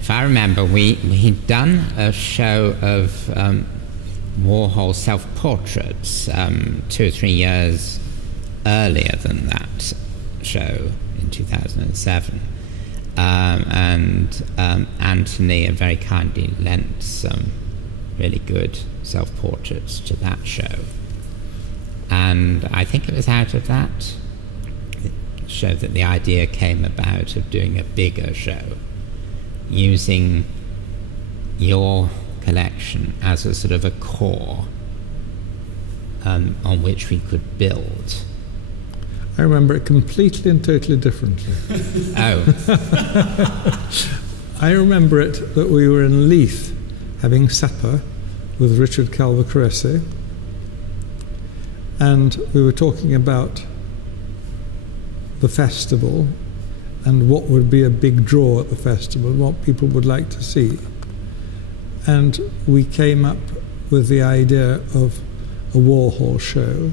if I remember, we'd done a show of Warhol self-portraits 2 or 3 years earlier than that show in 2007. And Anthony very kindly lent some really good self-portraits to that show. And I think it was out of that show that the idea came about of doing a bigger show, using your collection as a sort of a core on which we could build. I remember it completely and totally differently. Oh. I remember it that we were in Leith having supper with Richard Calver-Cressy, and we were talking about the festival and what would be a big draw at the festival, what people would like to see. And we came up with the idea of a Warhol show.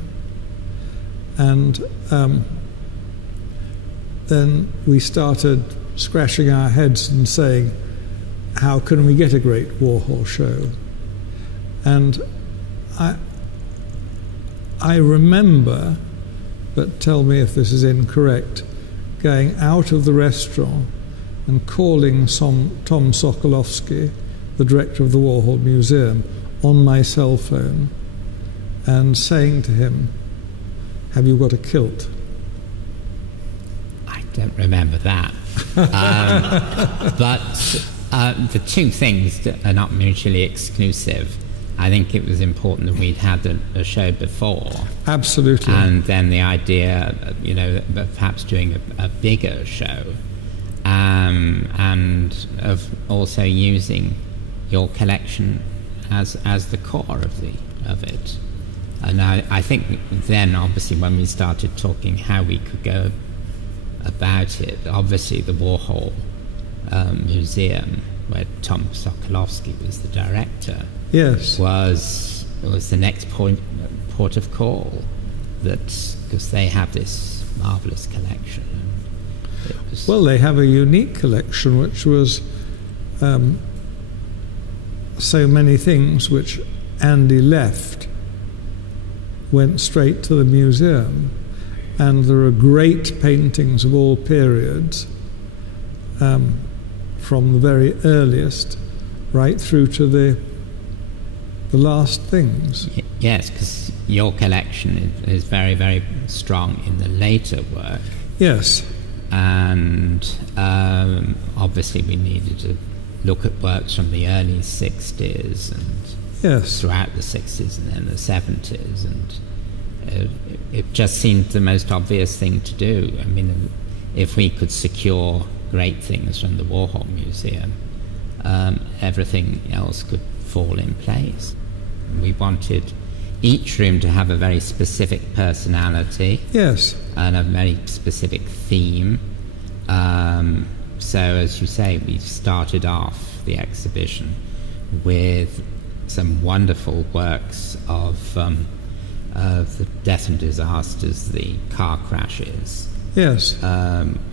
And then we started scratching our heads and saying, how can we get a great Warhol show? And I remember, but tell me if this is incorrect, going out of the restaurant and calling Tom Sokolowski, the director of the Warhol Museum, on my cell phone and saying to him, have you got a kilt? I don't remember that. But the two things that are not mutually exclusive. I think it was important that we'd had a show before. Absolutely. And then the idea, of perhaps doing a bigger show, and of also using your collection as the core of it. And I think then, obviously, when we started talking how we could go about it, obviously the Warhol Museum, where Tom Sokolowski was the director, yes, was the next port of call, because they have this marvellous collection. Well, they have a unique collection, which was so many things which Andy left went straight to the museum, and there are great paintings of all periods, from the very earliest right through to the last things. Yes, because your collection is very, very strong in the later work. Yes. And obviously we needed to look at works from the early 60s and yes, throughout the 60s and then the 70s, and it just seemed the most obvious thing to do. I mean, if we could secure great things from the Warhol Museum, everything else could fall in place. We wanted each room to have a very specific personality, yes, and a very specific theme. So, as you say, we started off the exhibition with some wonderful works of the death and disasters, the car crashes. Yes.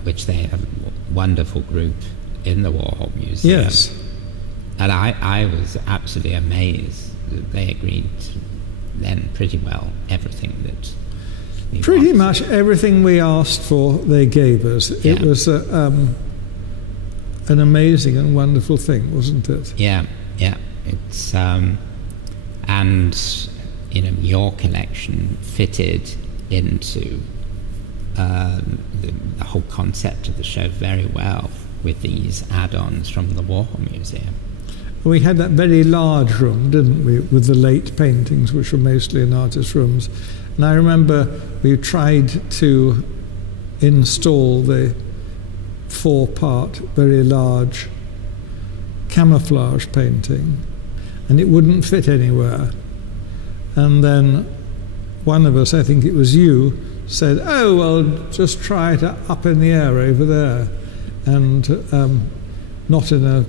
Which they have a wonderful group in the Warhol Museum. Yes. And I was absolutely amazed that they agreed to lend pretty well everything that we pretty wanted. much everything we asked for, they gave us. Yeah. It was an amazing and wonderful thing, wasn't it? Yeah, yeah. It's and your collection fitted into the whole concept of the show very well with these add-ons from the Warhol Museum. We had that very large room, didn't we, with the late paintings, which were mostly in artist rooms. And I remember we tried to install the 4-part, very large camouflage painting, and it wouldn't fit anywhere. And then one of us, I think it was you, said, oh, well, just try it up in the air over there, and not in a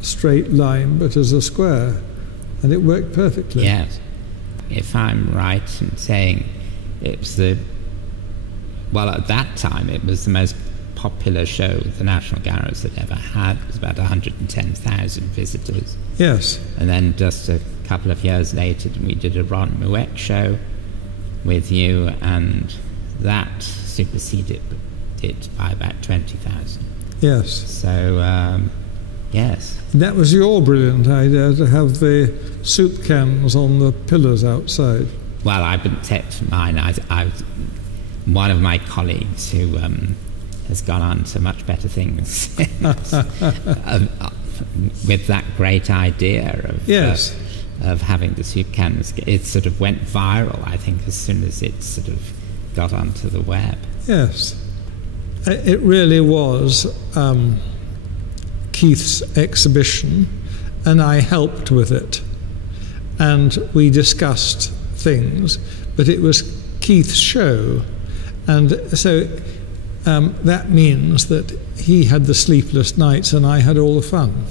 straight line, but as a square, and it worked perfectly. Yes. If I'm right in saying it was at that time, it was the most popular show the National Galleries had ever had. It was about 110,000 visitors. Yes. And then just a couple of years later, we did a Ron MOOC show with you, and that superseded it by about 20,000. Yes. So, yes. That was your brilliant idea, to have the soup cans on the pillars outside. Well, I wouldn't take mine. One of my colleagues who has gone on to much better things with that great idea of, yes. Of having the soup cans. It sort of went viral, I think, as soon as it sort of got onto the web. Yes. It really was Keith's exhibition, and I helped with it. And we discussed things, but it was Keith's show. And so that means that he had the sleepless nights and I had all the fun.